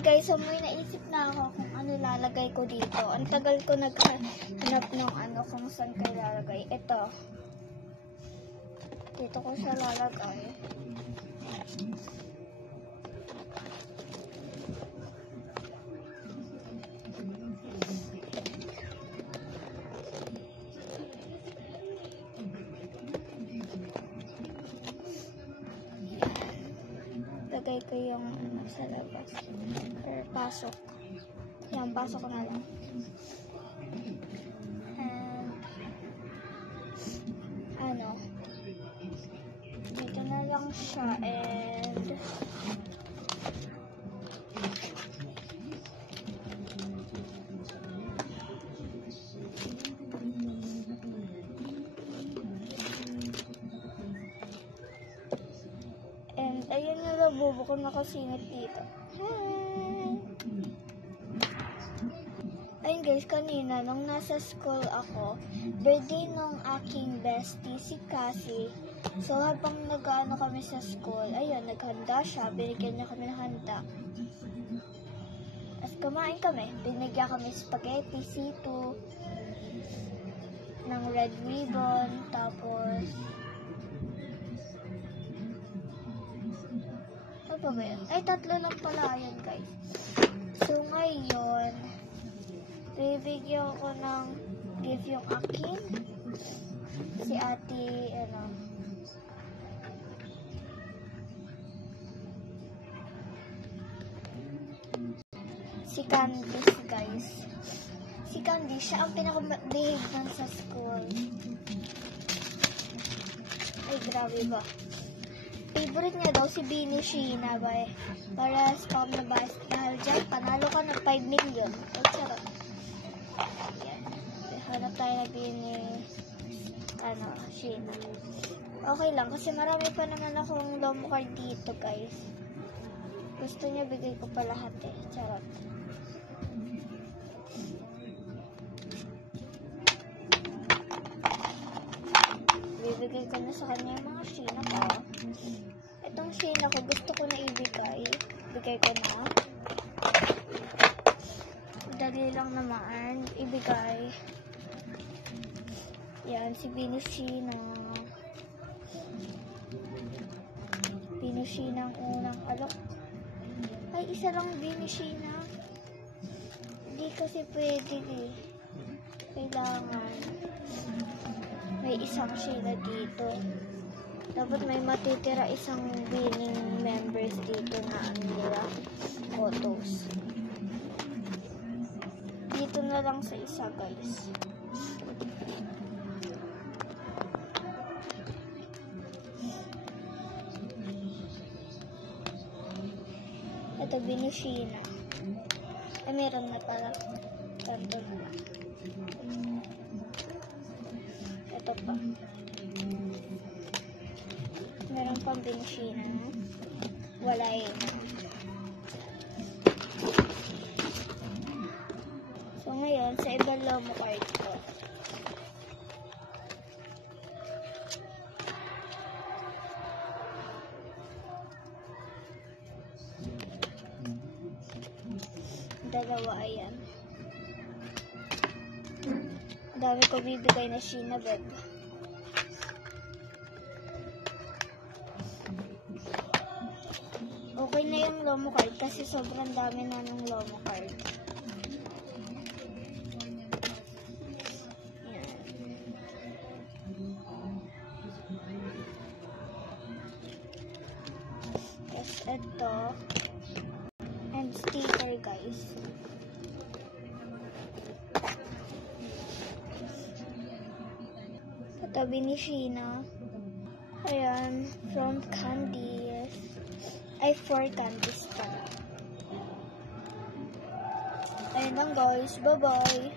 guys, so may naisip na ako kung ano lalagay ko dito. Ang tagal ko naghanap ng ano kung saan ko lalagay. Ito. Dito ko siya lalagay. Lagay ko yung sa labas. Or pasok. Yan, pasok na lang. And, ano, dito na lang siya. And, ayun yung labubo ko nakasingit dito. Hi! Ayun guys, kanina nung nasa school ako, birthday nung aking bestie, si Cassie. So habang nag-ano kami sa school, ayun, naghanda siya. Binigyan niya kami ng handa. As kumain kami, binigyan kami spaghetti, situ, ng red ribbon, tapos ano ba yun? Ay, 3 lang pala yun, guys. So, ngayon, bibigyan ko ng gift yung akin. Si ate, ano. Si Candice, guys. Si Candice, siya ang pinaka-behave man sa school. Ay, grabe ba? Favorite niya daw si Bini Sheena ba eh. Para spam na ba? Dahil dyan, panalo ka ng 5 million. Ay, charot. Yan. Hanap tayo na Bini, Sheena. Okay lang, kasi marami pa naman akong lomo card dito, guys. Gusto niya, bigay ko pa lahat eh. Charot. Bibigay ko na sa kanya yung mga Sheena ko. Itong Sheena ko, gusto ko na ibigay. Bigay ko na. Dali lang naman. Ibigay. Yan, si Bini Sheena. Bini Sheena ang unang alok. Ay, isa lang Bini Sheena. Hindi kasi pwede eh. Kailangan may isang Sheena dito. Dapat may matitira isang winning members dito na ano nila, photos. Dito na lang sa isa, guys. Ito, Bini Sheena. Ay, meron na pala. Tanto na. Ito pa. Meron pang Bini Sheena. Wala yun. So ngayon, sa ibang lomo card ko. Dalawa, ayan. Dami ko bibigay na Sheena, beb. Okay na yung lomo card kasi sobrang dami na ng lomo card. Yan. Yes, ito. And sticker, guys. Ito, Bini Sheena. Ayan, from Candice. Ay, for Candice pa. Ayun lang, guys. Bye-bye.